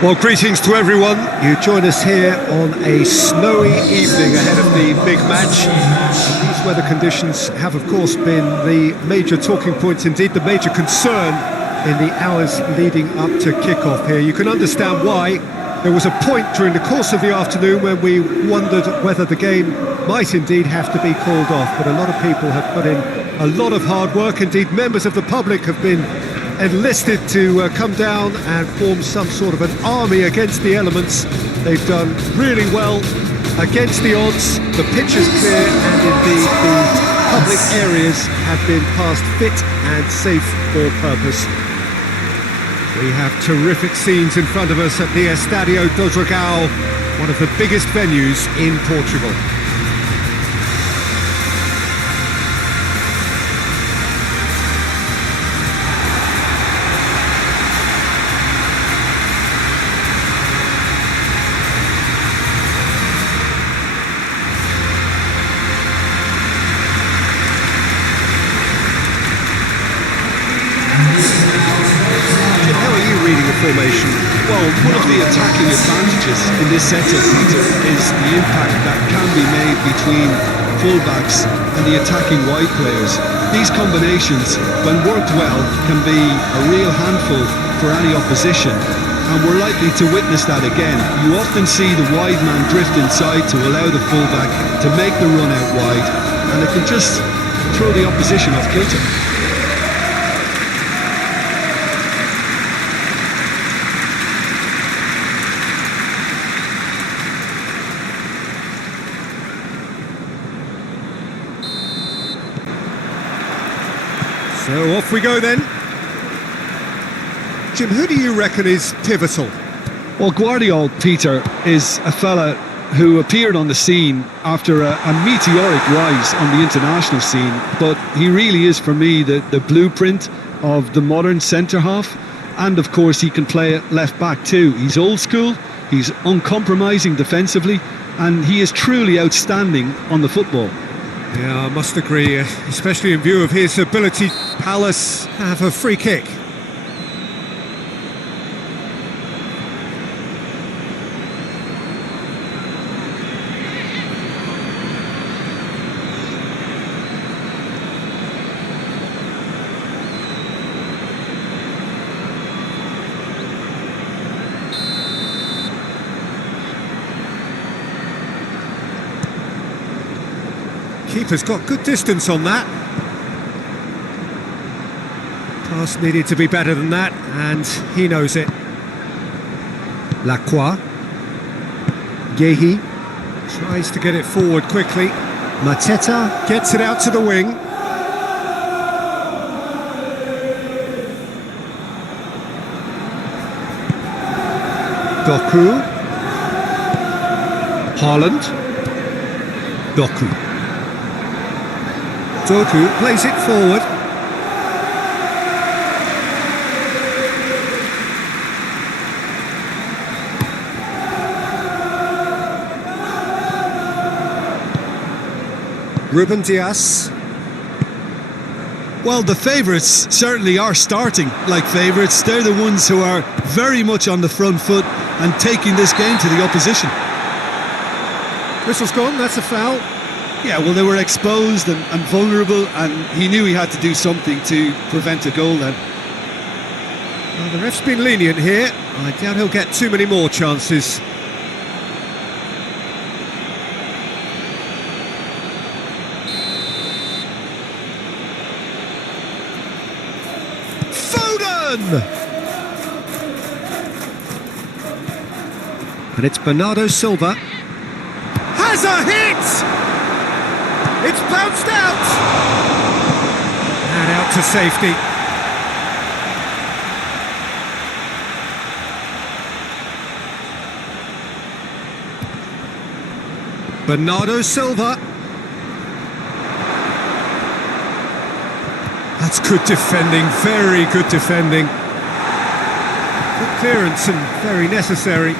Well, greetings to everyone. You join us here on a snowy evening ahead of the big match. And these weather conditions have, of course, been the major talking points, indeed the major concern in the hours leading up to kick-off here. You can understand why. There was a point during the course of the afternoon when we wondered whether the game might indeed have to be called off, but a lot of people have put in a lot of hard work. Indeed, members of the public have been enlisted to come down and form some sort of an army against the elements. They've done really well against the odds. The pitch is clear, and indeed the public areas have been passed fit and safe for purpose. We have terrific scenes in front of us at the Estadio do Dragão, one of the biggest venues in Portugal. Formation. Well, one of the attacking advantages in this setup, Peter, is the impact that can be made between fullbacks and the attacking wide players. These combinations, when worked well, can be a real handful for any opposition, and we're likely to witness that again. You often see the wide man drift inside to allow the fullback to make the run out wide, and it can just throw the opposition off kilter. So off we go then. Jim, who do you reckon is pivotal? Well, Guardiola, Peter, is a fella who appeared on the scene after a meteoric rise on the international scene, but he really is, for me, the blueprint of the modern centre-half, and of course he can play at left-back too. He's old school, he's uncompromising defensively, and he is truly outstanding on the football. Yeah, I must agree, especially in view of his ability. Palace have a free kick. Keeper's got good distance on that. Pass needed to be better than that, and he knows it. Lacroix. Gehi tries to get it forward quickly. Mateta gets it out to the wing. Doku. Haaland. Doku. Doku plays it forward. Ruben Dias. Well, the favourites certainly are starting like favourites. They're the ones who are very much on the front foot and taking this game to the opposition. Whistle's gone, that's a foul. Yeah, well, they were exposed and vulnerable, and he knew he had to do something to prevent a goal then. Well, the ref's been lenient here. I doubt he'll get too many more chances. And it's Bernardo Silva. Has a hit! It's bounced out! And out to safety. Bernardo Silva. That's good defending, very good defending. Good clearance and very necessary.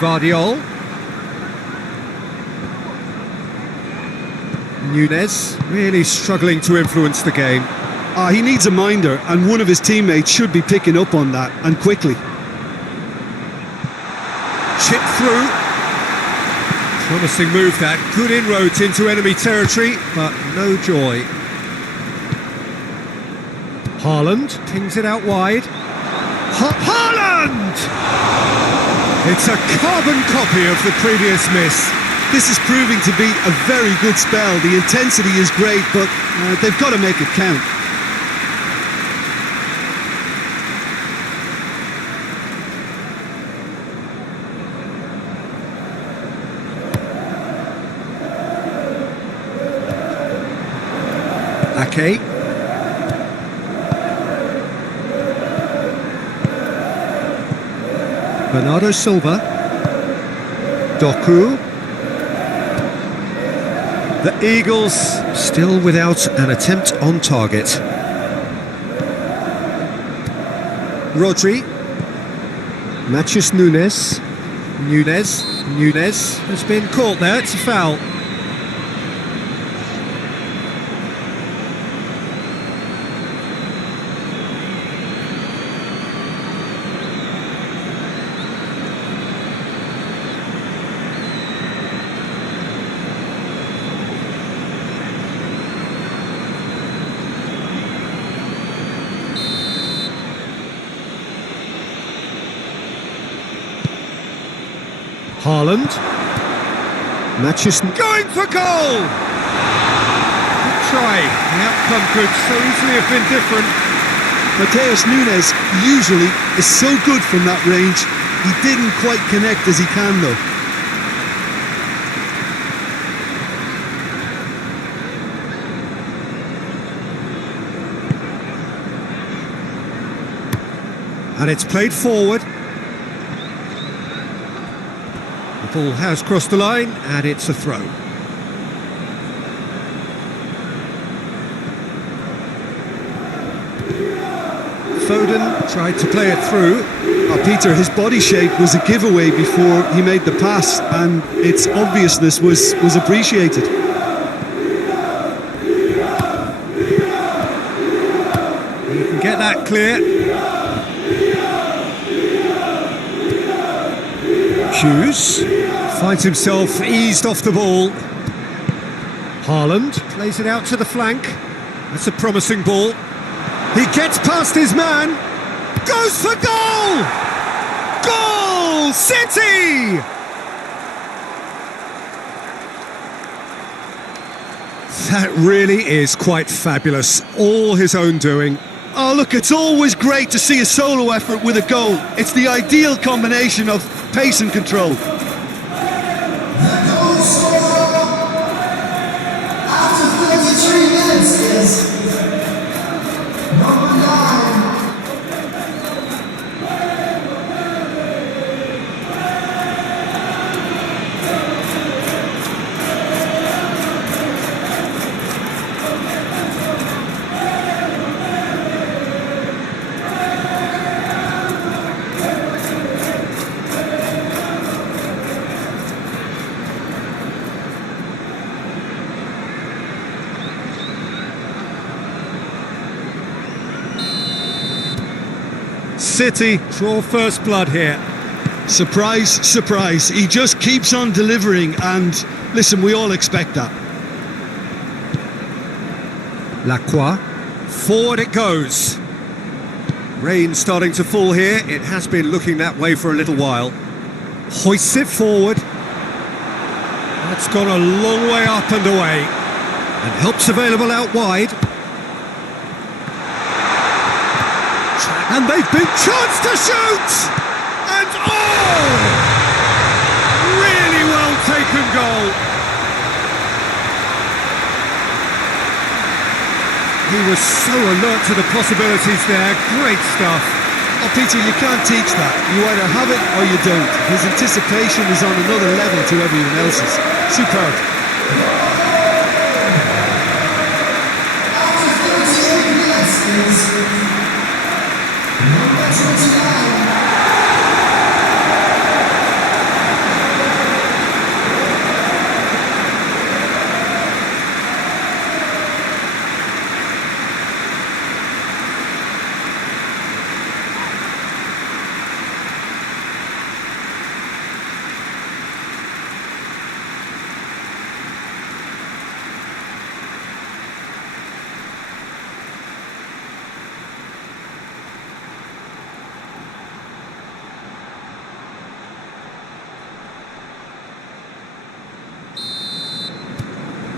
Guardiola. Nunes really struggling to influence the game. He needs a minder, and one of his teammates should be picking up on that, and quickly. Chip through. Promising move that. Good inroads into enemy territory, but no joy. Haaland pings it out wide. Haaland! It's a carbon copy of the previous miss. This is proving to be a very good spell. The intensity is great, but they've got to make it count. Ake. Bernardo Silva. Doku. The Eagles still without an attempt on target. Rodri. Matheus Nunes. Nunes has been caught there, it's a foul. Haaland. Matheus going for goal! Good try. The outcome could so easily have been different. Matheus Nunes usually is so good from that range. He didn't quite connect as he can though. And it's played forward. The ball has crossed the line, and it's a throw. Foden tried to play it through. Peter, his body shape was a giveaway before he made the pass, and its obviousness was appreciated. He can get that clear. Hughes finds himself eased off the ball. Haaland plays it out to the flank. That's a promising ball. He gets past his man. Goes for goal! Goal! City! That really is quite fabulous. All his own doing. Oh look, it's always great to see a solo effort with a goal. It's the ideal combination of pace and control. The goal scorer after 33 minutes is number 9. City draw first blood here. Surprise, surprise. He just keeps on delivering, and listen, we all expect that. Lacroix. Forward it goes. Rain starting to fall here. It has been looking that way for a little while. Hoists it forward. That's gone a long way up and away. And help's available out wide. And they've been chanced to shoot! And oh! Really well taken goal. He was so alert to the possibilities there. Great stuff. Oh, Peter, you can't teach that. You either have it or you don't. His anticipation is on another level to everyone else's. Superb. After 38 minutes is number 29.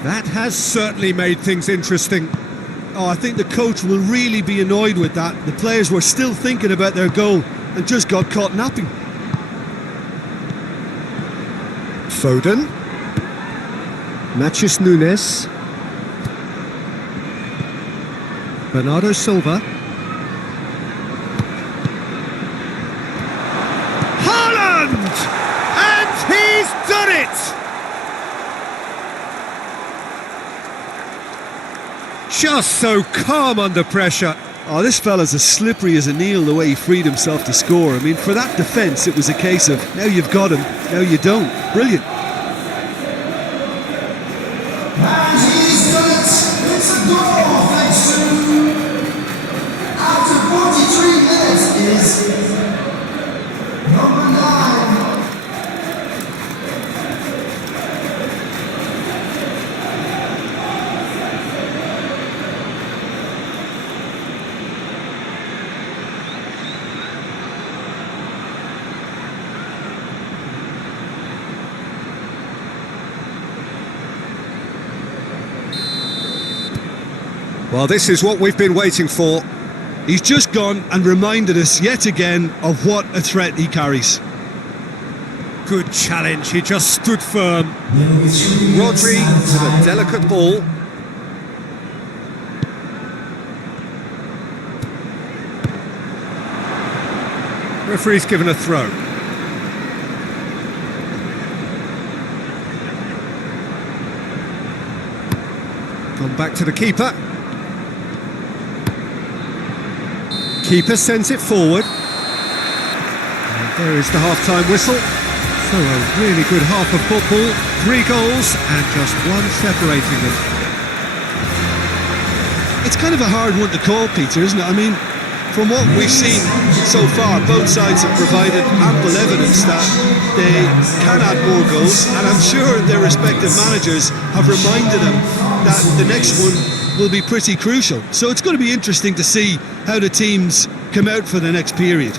That has certainly made things interesting. Oh, I think the coach will really be annoyed with that. The players were still thinking about their goal and just got caught napping. Foden. Matheus Nunes. Bernardo Silva. Haaland! And he's done it! Just so calm under pressure. Oh, this fella's as slippery as a Neil the way he freed himself to score. I mean, for that defence, it was a case of now you've got him, now you don't. Brilliant. And he's done it! It's a goal, thanks to, after 43 minutes, is number 9. Well, this is what we've been waiting for. He's just gone and reminded us yet again of what a threat he carries. Good challenge, he just stood firm. Rodri Rodri with a delicate ball. Referee's given a throw. Gone back to the keeper. Keeper sends it forward. And there is the half-time whistle. So a really good half of football. 3 goals and just one separating them. It's kind of a hard one to call, Peter, isn't it? I mean, from what we've seen so far, both sides have provided ample evidence that they can add more goals, and I'm sure their respective managers have reminded them that the next one will be pretty crucial. So it's going to be interesting to see how the teams come out for the next period.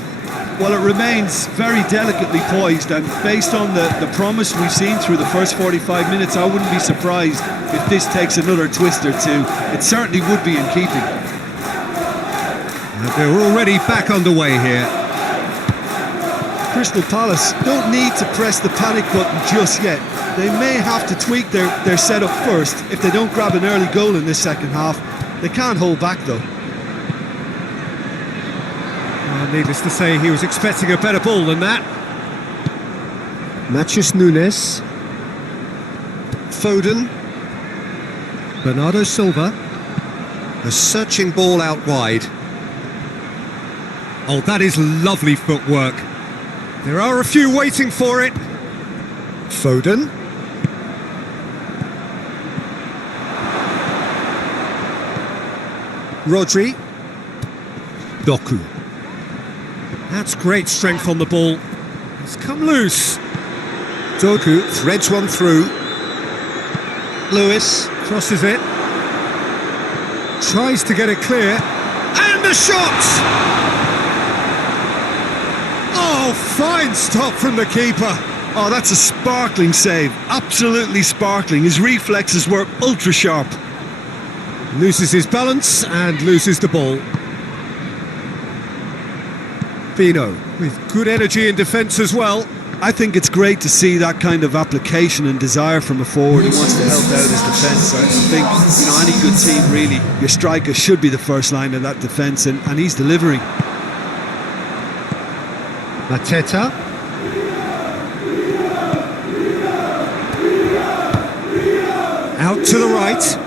Well, it remains very delicately poised, and based on the promise we've seen through the first 45 minutes, I wouldn't be surprised if this takes another twist or two. It certainly would be in keeping. And they're already back underway here. Crystal Palace don't need to press the panic button just yet. They may have to tweak their setup first if they don't grab an early goal in this second half. They can't hold back though. Well, needless to say, he was expecting a better ball than that. Matheus Nunes. Foden. Bernardo Silva. A searching ball out wide. Oh, that is lovely footwork. There are a few waiting for it. Foden. Rodri. Doku. That's great strength on the ball. It's come loose. Doku threads one through. Lewis crosses it. Tries to get it clear. And the shot! Oh, fine stop from the keeper. Oh, that's a sparkling save. Absolutely sparkling. His reflexes were ultra sharp. Loses his balance and loses the ball. Fino with good energy in defence as well. I think it's great to see that kind of application and desire from a forward who wants to help out his defence. I think, any good team really, your striker should be the first line of that defence, and he's delivering. Mateta. Out to the right.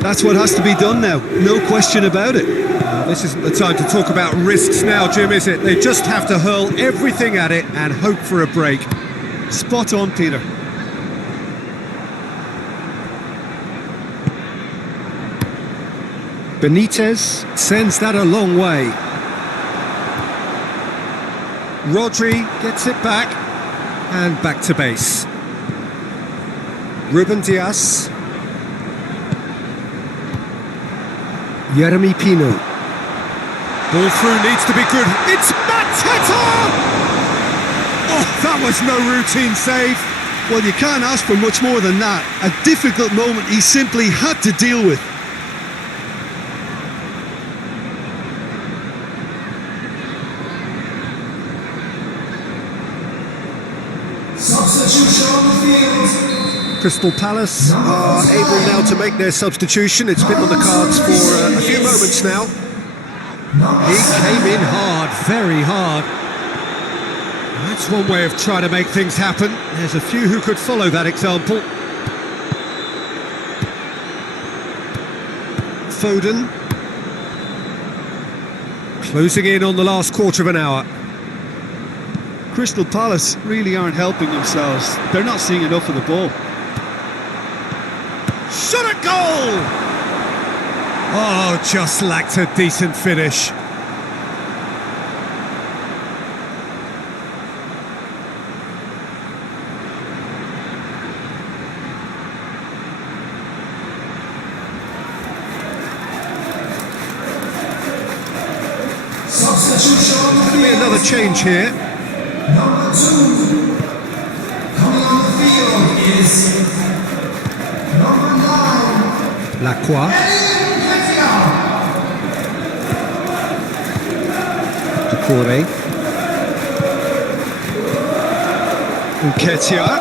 That's what has to be done now, no question about it. This isn't the time to talk about risks now, Jim, is it? They just have to hurl everything at it and hope for a break. Spot on, Peter. Benitez sends that a long way. Rodri gets it back and back to base. Ruben Dias. Jeremy Pino. Ball through needs to be good. It's Mateta! Oh, that was no routine save. Well, you can't ask for much more than that. A difficult moment he simply had to deal with. Substitution on the field. Crystal Palace are able now to make their substitution. It's been on the cards for a few moments now. He came in hard, very hard. That's one way of trying to make things happen. There's a few who could follow that example. Foden. Closing in on the last quarter of an hour. Crystal Palace really aren't helping themselves. They're not seeing enough of the ball. Shot a goal! Oh, just lacked a decent finish. Substitution on the Going to be field. another change here. Number 2. Coming on the field is number 9. Lacroix. Decore. Nketiah.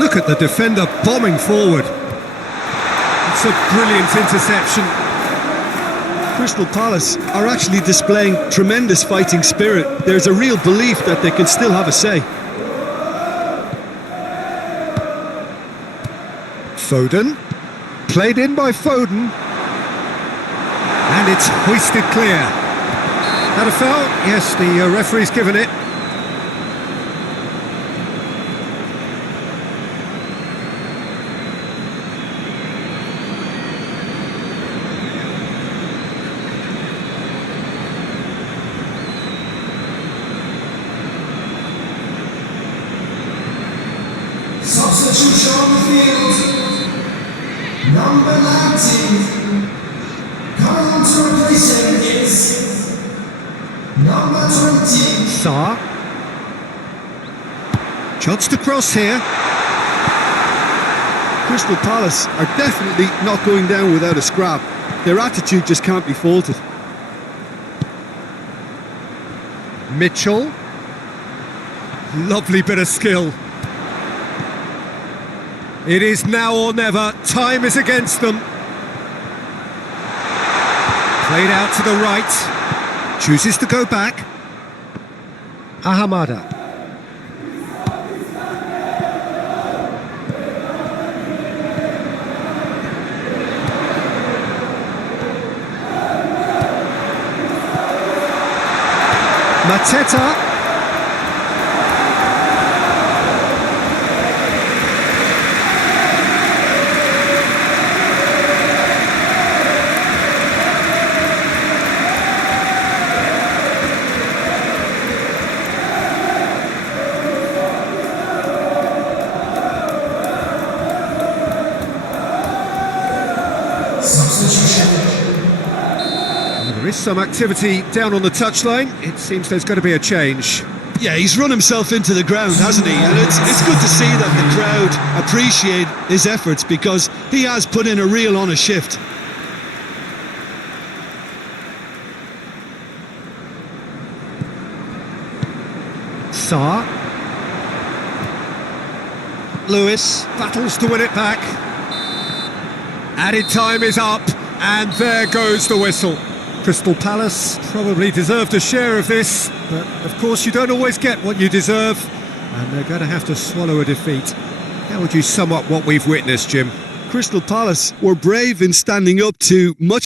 Look at the defender bombing forward. It's a brilliant interception. Crystal Palace are actually displaying tremendous fighting spirit. There's a real belief that they can still have a say. Foden. Played in by Foden. And it's hoisted clear. That a foul? Yes, the referee's given it. Substitution on the field. Number 19. Coming on to replace him is number 20. Sarr. Chance to cross here. Crystal Palace are definitely not going down without a scrap. Their attitude just can't be faulted. Mitchell. Lovely bit of skill. It is now or never. Time is against them. Played out to the right. Chooses to go back. Ahamada. Mateta. There is some activity down on the touchline. It seems there's going to be a change. Yeah, he's run himself into the ground, hasn't he? And it's good to see that the crowd appreciate his efforts because he has put in a real honest shift. Sarr. Lewis battles to win it back. Added time is up, and there goes the whistle. Crystal Palace probably deserved a share of this, but of course you don't always get what you deserve, and they're going to have to swallow a defeat. How would you sum up what we've witnessed, Jim? Crystal Palace were brave in standing up to much